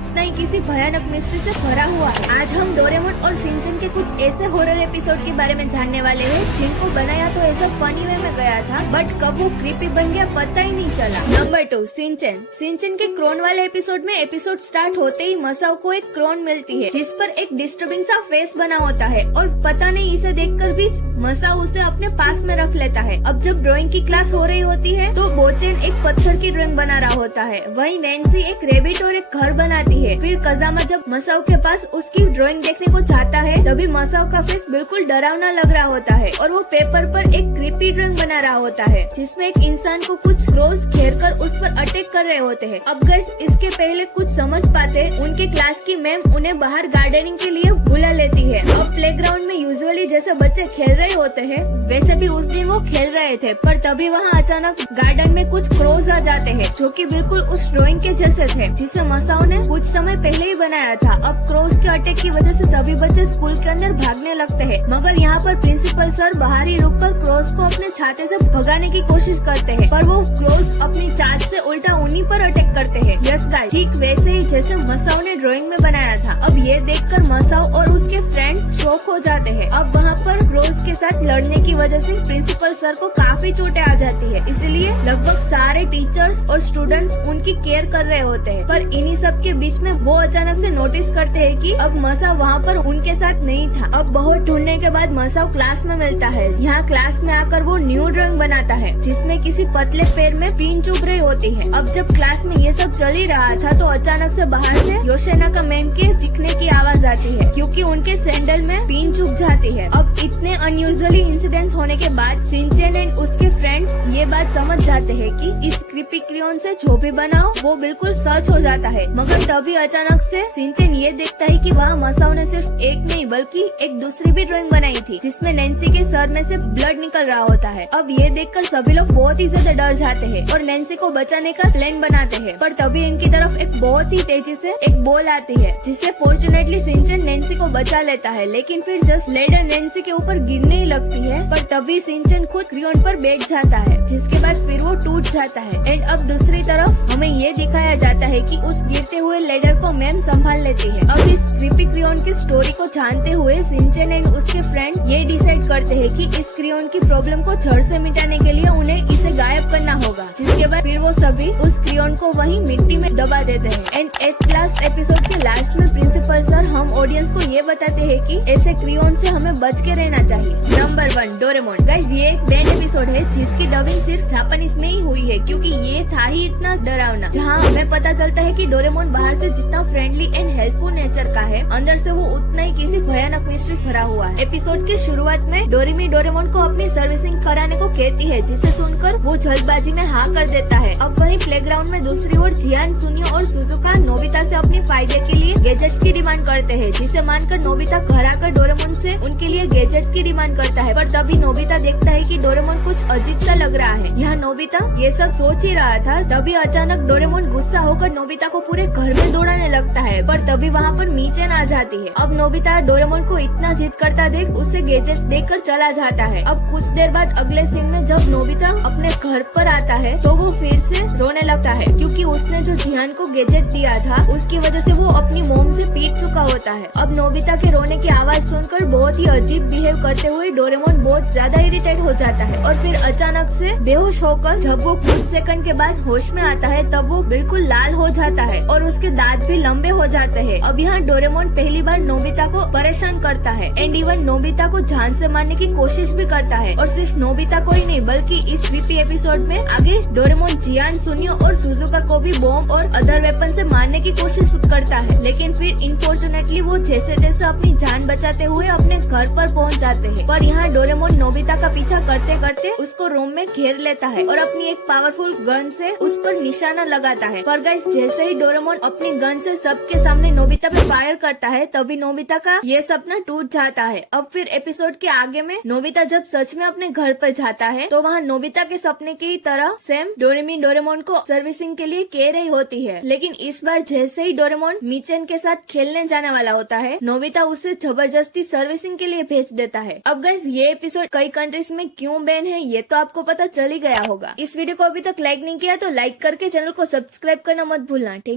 उतना ही किसी भयानक मिस्ट्री से भरा हुआ है। आज हम डोरेमोन और शिनचैन के कुछ ऐसे हॉरर एपिसोड के बारे में जानने वाले हैं जिनको बनाया तो ऐसा फनी वे में गया था, बट कब वो क्रीपी बन गया पता ही नहीं चला। Number 2, Shinchan. शिनचैन के क्रोन वाले एपिसोड में एपिसोड स्टार्ट होते ही मसाओ को एक क्रोन मिलती है जिस पर एक डिस्टर्बिंग सा फेस बना होता है और पता नहीं इसे देखकर भी मसाओ उसे अपने पास में रख लेता है। अब जब ड्राइंग की क्लास हो रही होती है तो बोचेन एक पत्थर की ड्राइंग बना रहा होता है, वहीं नैन्सी एक रेबिट और एक घर बनाती है। फिर कजामा जब मसाओ के पास उसकी ड्राइंग देखने को चाहता है तभी मसाओ का फेस बिल्कुल डरावना लग रहा होता है और वो पेपर पर एक क्रीपी ड्राइंग बना रहा होता है जिसमें एक इंसान को कुछ क्रोस घेर कर उस पर अटैक कर रहे होते हैं। अब गाइस इसके पहले कुछ समझ पाते उनके क्लास की मैम उन्हें बाहर गार्डनिंग के लिए बुला लेती है। अब प्लेग्राउंड में यूजुअली जैसे बच्चे खेल रहे होते हैं वैसे भी उस दिन वो खेल रहे थे, पर तभी वहाँ अचानक गार्डन में कुछ क्रोज आ जाते हैं जो कि बिल्कुल उस ड्राइंग के जैसे थे जिसे मसाओ ने कुछ समय पहले ही बनाया था। अब क्रोज के अटैक की वजह से सभी बच्चे स्कूल के अंदर भागने लगते हैं, मगर यहाँ पर प्रिंसिपल सर बाहर ही रुककर क्रोज को अपने छाते से भगाने की कोशिश करते हैं, पर वो क्रोज अपनी चार्ज से उल्टा उन्हीं पर अटैक करते हैं। यस गाइस, ठीक वैसे ही जैसे मसाओ ने ड्राइंग में बनाया था। अब ये देखकर मसाओ और उसके फ्रेंड्स शॉक हो जाते हैं। अब वहाँ पर क्रोज के साथ लड़ने की वजह से प्रिंसिपल सर को काफी चोटें आ जाती है, इसलिए लगभग सारे टीचर्स और स्टूडेंट्स उनकी केयर कर रहे होते हैं। पर इन्हीं सब के बीच में वो अचानक से नोटिस करते हैं कि अब मसाओ वहाँ पर उनके साथ नहीं था। अब बहुत ढूंढने के बाद मसाओ क्लास में मिलता है। यहाँ क्लास में आकर वो न्यू ड्राइंग बनाता है जिसमें किसी पतले पैर में पिन चुभ रही होती है। अब जब क्लास में ये सब चल ही रहा था तो अचानक से बाहर से योशिनाका मैम के चीखने की आवाज आती है क्योंकि उनके सैंडल में पिन चुभ जाती है। अब इतने अनयूजुअली इंसिडेंट्स होने के बाद शिनचैन एंड उसके फ्रेंड्स ये बात समझ जाते हैं कि इस क्रीपी क्रेयॉन से जो भी बनाओ वो बिल्कुल सच हो जाता है। मगर तभी अचानक से शिनचैन ये देखता है कि वहाँ मसाओ ने सिर्फ एक नहीं बल्कि एक दूसरी भी ड्राइंग बनाई थी जिसमें नैन्सी के सर में से ब्लड निकल रहा होता है। अब ये देखकर सभी लोग बहुत ही ज्यादा डर जाते हैं और नैन्सी को बचाने का प्लान बनाते हैं, पर तभी इनकी तरफ एक बहुत ही तेजी से एक बॉल आती है जिसे फॉर्चुनेटली शिनचैन नैन्सी को बचा लेता है, लेकिन फिर जस्ट लेडर नैन्सी के ऊपर गिरने ही लगती है। पर तभी शिनचैन खुद क्रेयॉन पर बैठ जाता है जिसके बाद फिर वो टूट जाता है। एंड अब दूसरी तरफ हमें ये दिखाया जाता है कि उस गिरते हुए लेडर को मैम संभाल लेती है। अब इस क्रीपी क्रेयॉन की स्टोरी को जानते हुए शिनचैन एंड उसके फ्रेंड्स ये डिसाइड करते हैं कि इस क्रेयॉन की प्रॉब्लम को जड़ से मिटाने के लिए उन्हें इसे गायब करना होगा, जिसके बाद फिर वो सभी उस क्रेयॉन को वहीं मिट्टी में दबा देते हैं। एंड एट लास्ट एपिसोड के लास्ट में प्रिंसिपल सर हम ऑडियंस को ये बताते हैं कि ऐसे क्रेयॉन से हमें बच के रहना चाहिए। Number 1, Doraemon. गाइस ये एक बैंड एपिसोड है जिसकी डबिंग सिर्फ जापानीज में ही हुई है क्योंकि ये था ही इतना डरावना, जहाँ हमें पता चलता है कि डोरेमोन बाहर से जितना फ्रेंडली एंड हेल्पफुल नेचर का है अंदर से वो उतना ही किसी भयानक मिस्ट्री भरा हुआ है। एपिसोड की शुरुआत में डोरेमी डोरेमोन को अपनी सर्विसिंग कराने को कहती है जिसे सुनकर वो जल्दबाजी में हाँ कर देता है। अब वहीं प्लेग्राउंड में दूसरी ओर जियान, सुनियो और सुजुका नोबिता से अपने फायदे के लिए गैजेट्स की डिमांड करते हैं, जिसे मानकर नोबिता घर आकर डोरेमोन से उनके लिए गैजेट्स की डिमांड करता है। पर तभी नोबिता देखता है कि डोरेमोन कुछ अजीब सा लग रहा है। यहाँ नोबिता ये सब सोच ही रहा था, तभी अचानक डोरेमोन गुस्सा होकर नोबिता को पूरे घर में दौड़ाने लगता है, पर तभी वहाँ पर मीचेन आ जाती है। अब नोबिता डोरेमोन को इतना जिद करता देख उससे गैजेट्स देखकर चला जाता है। अब कुछ देर बाद अगले सीन में जब नोबिता अपने घर पर आता है तो वो फिर से रोने लगता है क्योंकि उसने जो जियान को गैजेट दिया था उसकी वजह से वो अपनी मोम से पीट चुका होता है। अब नोबिता के रोने की आवाज सुनकर बहुत ही अजीब बिहेव करते हुए डोरेमोन बहुत ज्यादा इरिटेट हो जाता है और फिर अचानक से बेहोश होकर जब वो कुछ सेकंड के बाद होश में आता है तब वो बिल्कुल लाल हो जाता है और उसके दांत भी लंबे हो जाते हैं। अब यहाँ डोरेमोन पहली बार नोबिता को परेशान करता है एंड इवन नोबिता को जान से मारने की कोशिश भी करता है, और सिर्फ नोबिता को ही नहीं बल्कि इस क्रीपी एपिसोड में आगे डोरेमोन जियान, सुनियो और सुजुका को भी बॉम्ब और अदर वेपन से मारने की कोशिश करता है, लेकिन फिर इनफॉर्चुनेटली वो जैसे तैसे अपनी जान बचाते हुए अपने घर पर पहुंच जाते हैं। पर यहाँ डोरेमोन नोबिता का पीछा करते करते उसको रूम में घेर लेता है और अपनी एक पावरफुल गन से उस पर निशाना लगाता है। पर गाइस जैसे ही डोरेमोन अपनी गन से सबके सामने नोबिता पे फायर करता है तभी नोबिता का ये सपना टूट जाता है। अब फिर एपिसोड के आगे में नोबिता जब सच में अपने घर पर जाता है तो वहाँ नोबिता के सपने की तरह सेम डोरेमी डोरेमोन को सर्विसिंग के लिए कह रही होती है, लेकिन इस बार जैसे ही डोरेमोन मीचेन के साथ खेलने जाने वाला होता है नोबिता उसे जबरदस्ती सर्विसिंग के लिए भेज देता है। अब गाइस ये एपिसोड कई कंट्रीज में क्यों बैन है ये तो आपको पता चल ही गया होगा। इस वीडियो को अभी तक लाइक नहीं किया तो लाइक करके चैनल को सब्सक्राइब करना मत भूलना। ठीक।